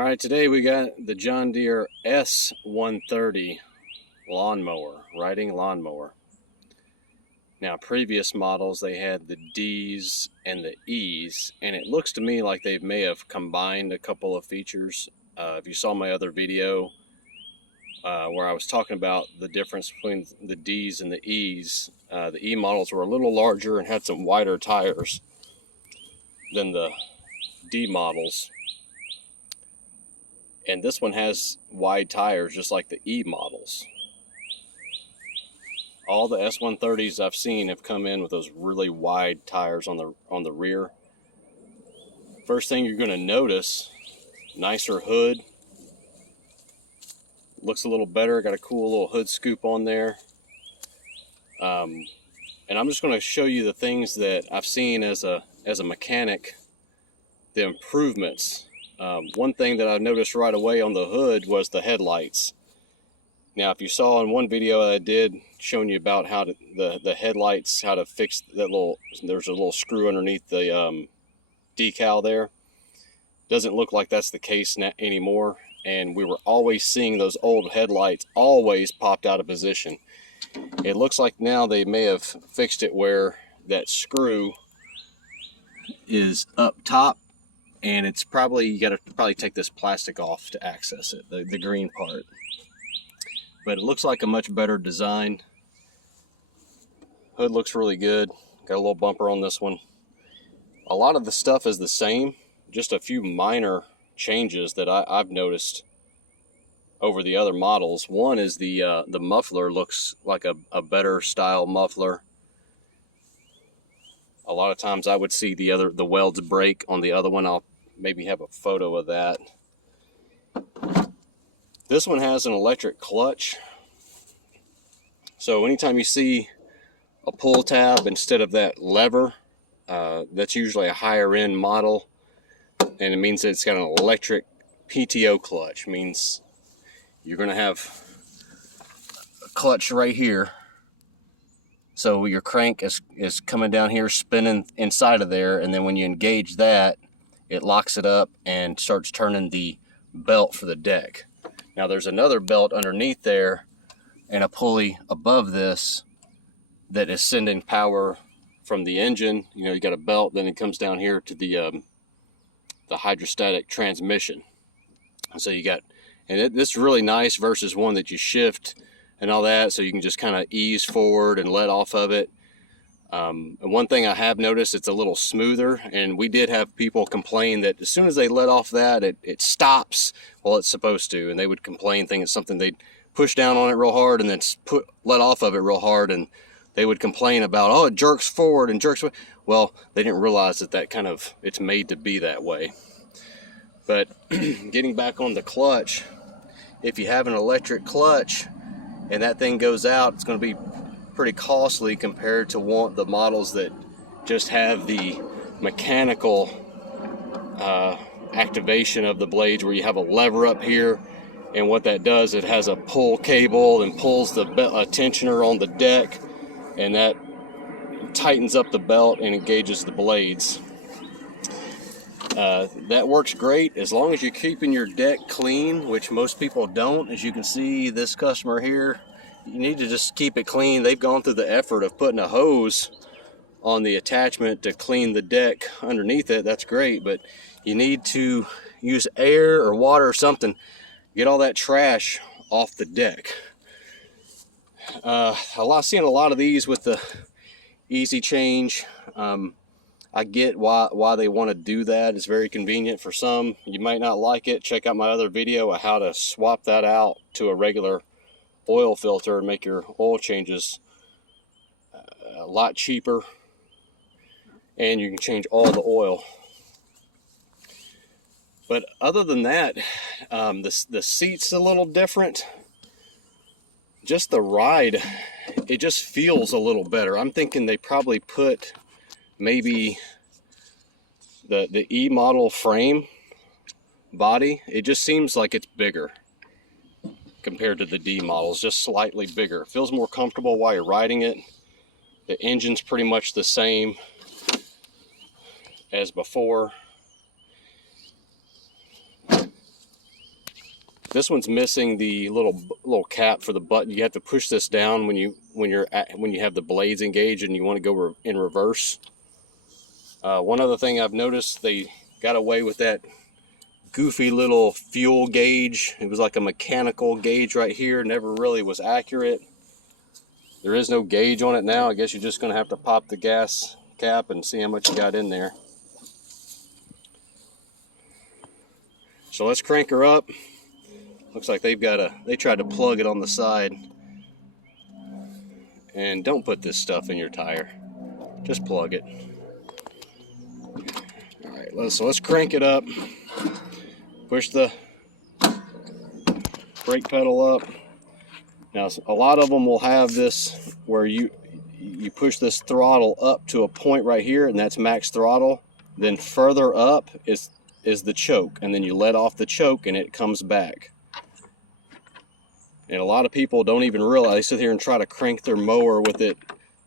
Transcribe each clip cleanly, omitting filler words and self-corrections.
All right, today we got the John Deere S130 lawnmower, riding lawnmower. Now, previous models, they had the D's and the E's, and it looks to me like they may have combined a couple of features. If you saw my other video where I was talking about the difference between the D's and the E's, the E models were a little larger and had some wider tires than the D models. And this one has wide tires just like the E models. All the S130s I've seen have come in with those really wide tires on the rear. First thing you're going to notice, nicer hood. Looks a little better, got a cool little hood scoop on there. And I'm just going to show you the things that I've seen as a mechanic, the improvements. One thing that I noticed right away on the hood was the headlights. Now, if you saw in one video I did showing you about how to, the headlights, how to fix that there's a little screw underneath the decal there. Doesn't look like that's the case anymore, and we were always seeing those old headlights always popped out of position. It looks like now they may have fixed it where that screw is up top, and it's probably, you got to take this plastic off to access it, the green part. But it looks like a much better design. Hood looks really good. Got a little bumper on this one. A lot of the stuff is the same, just a few minor changes that I've noticed over the other models. One is the muffler looks like a better style muffler. A lot of times I would see the welds break on the other one. I'll maybe have a photo of that. This one has an electric clutch. So anytime you see a pull tab instead of that lever, that's usually a higher end model. And it means that it's got an electric Pto clutch. It means you're going to have a clutch right here. So your crank is coming down here, spinning inside of there, and then when you engage that, it locks it up and starts turning the belt for the deck. Now there's another belt underneath there and a pulley above this that is sending power from the engine. You know, you got a belt, then it comes down here to the hydrostatic transmission. So you got, and this is really nice versus one that you shift and all that, so you can just kind of ease forward and let off of it. And one thing I have noticed, it's a little smoother, and we did have people complain that as soon as they let off that, it stops while it's supposed to, and they would complain thinking it's something they'd push down on it real hard and then let off of it real hard, and they would complain about, oh, it jerks forward and jerks away. Well, they didn't realize that kind of, it's made to be that way. But getting back on the clutch, if you have an electric clutch and that thing goes out, it's going to be pretty costly compared to the models that just have the mechanical activation of the blades, where you have a lever up here, and what that does, it has a pull cable and pulls the tensioner on the deck, and that tightens up the belt and engages the blades. That works great as long as you're keeping your deck clean, which most people don't. As you can see, this customer here, you need to just keep it clean. They've gone through the effort of putting a hose on the attachment to clean the deck underneath it. That's great, but you need to use air or water or something, get all that trash off the deck. I've seen a lot of these with the easy change. I get why they want to do that. It's very convenient for some. You might not like it. Check out my other video of how to swap that out to a regular oil filter and make your oil changes a lot cheaper, and you can change all the oil. But other than that, the seat's a little different. Just the ride, it just feels a little better. I'm thinking they probably put maybe the E model frame body, it just seems like it's bigger compared to the D models, just slightly bigger. It feels more comfortable while you're riding it. The engine's pretty much the same as before. This one's missing the little cap for the button. You have to push this down when you have the blades engaged and you want to go in reverse. One other thing I've noticed, they got away with that goofy little fuel gauge. It was like a mechanical gauge right here, never really was accurate. There is no gauge on it now. I guess you're just going to have to pop the gas cap and see how much you got in there. So let's crank her up. Looks like they tried to plug it on the side. And don't put this stuff in your tire. Just plug it. Alright, so let's crank it up. Push the brake pedal up. Now, a lot of them will have this where you push this throttle up to a point right here, and that's max throttle. Then further up is the choke, and then you let off the choke and it comes back. And a lot of people don't even realize, they sit here and try to crank their mower with it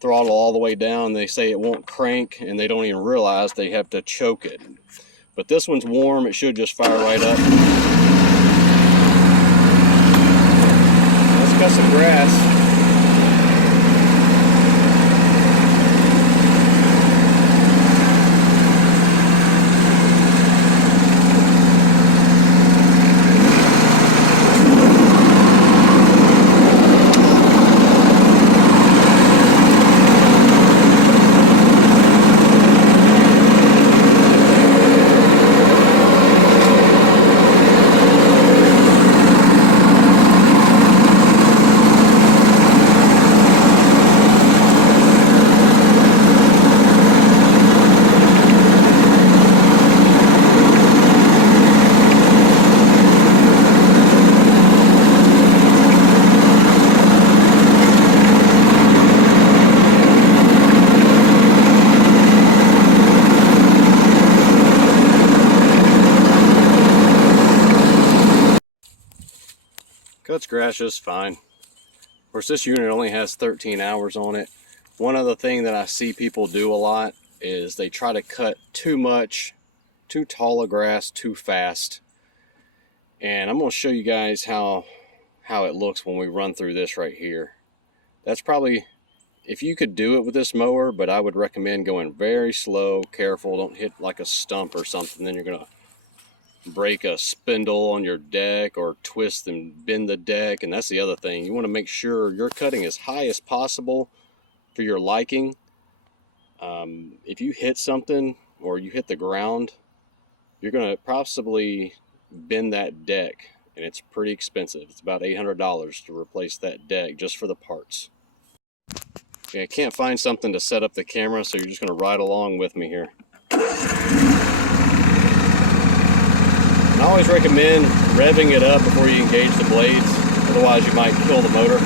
throttle all the way down. They say it won't crank, and they don't even realize they have to choke it. But this one's warm, it should just fire right up. Let's cut some grass. Cuts grass just fine. Of course, this unit only has 13 hours on it. One other thing that I see people do a lot is they try to cut too much, too tall a grass, too fast. And I'm going to show you guys how it looks when we run through this right here. That's probably, if you could do it with this mower, but I would recommend going very slow, careful. Don't hit like a stump or something, then you're going to break a spindle on your deck or twist and bend the deck. And that's the other thing, you want to make sure you're cutting as high as possible for your liking. If you hit something or you hit the ground, you're going to possibly bend that deck, and it's pretty expensive. It's about $800 to replace that deck just for the parts. Okay, I can't find something to set up the camera, so you're just going to ride along with me here. I always recommend revving it up before you engage the blades, otherwise you might kill the motor.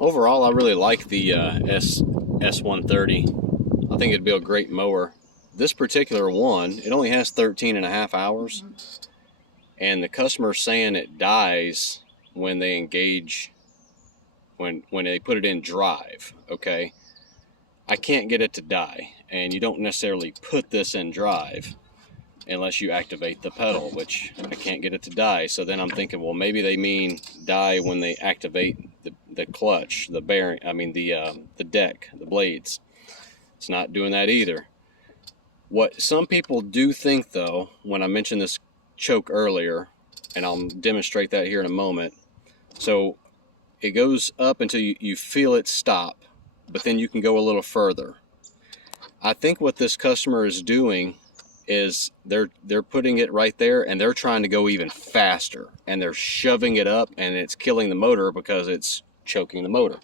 Overall, I really like the S130. I think it'd be a great mower. This particular one, it only has 13.5 hours, and the customer's saying it dies when they engage, when they put it in drive. Okay, I can't get it to die, and you don't necessarily put this in drive unless you activate the pedal, which I can't get it to die. So then I'm thinking, well, maybe they mean die when they activate the clutch, the bearing, I mean the deck, the blades. It's not doing that either. What some people do think though, when I mentioned this choke earlier, and I'll demonstrate that here in a moment. So it goes up until you feel it stop, but then you can go a little further. I think what this customer is doing is they're putting it right there and they're trying to go even faster, and they're shoving it up, and it's killing the motor because it's choking the motor.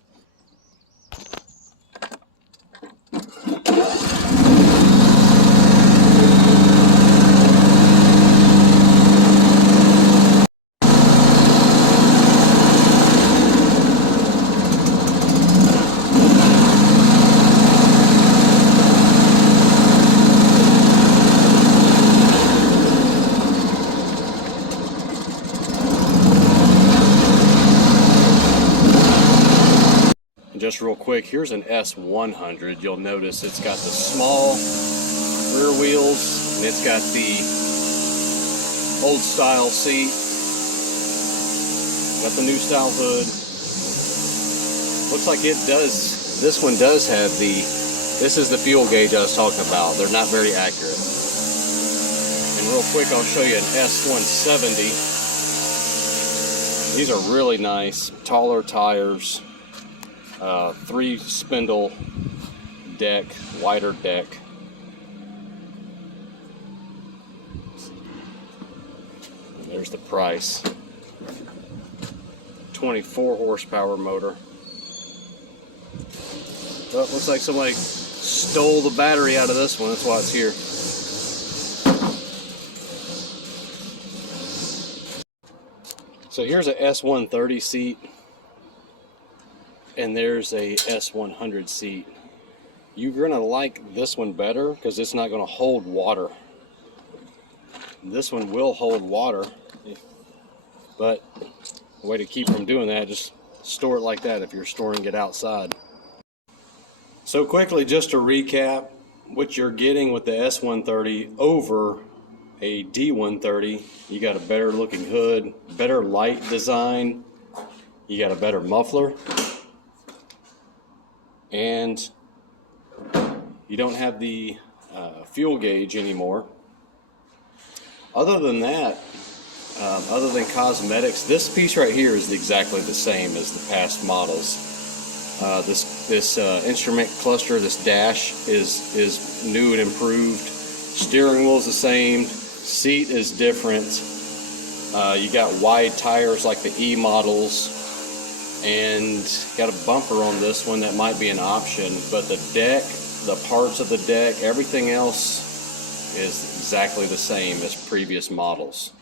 Just real quick, here's an S100. You'll notice it's got the small rear wheels, and it's got the old style seat, got the new style hood. Looks like it does, this one does have this is the fuel gauge I was talking about. They're not very accurate. And real quick, I'll show you an S170. These are really nice, taller tires. 3 spindle deck, wider deck. And there's the price. 24 horsepower motor. Oh, looks like somebody stole the battery out of this one. That's why it's here. So here's a S130 seat. And there's a S100 seat. You're gonna like this one better because it's not gonna hold water. This one will hold water, but the way to keep from doing that, just store it like that if you're storing it outside. So quickly, just to recap, what you're getting with the S130 over a D130, you got a better looking hood, better light design, you got a better muffler, and you don't have the fuel gauge anymore. Other than that, other than cosmetics, this piece right here is exactly the same as the past models. This instrument cluster, this dash is new and improved. Steering wheel is the same. Seat is different. You got wide tires like the E models. And got a bumper on this one that might be an option, but the deck, the parts of the deck, everything else is exactly the same as previous models.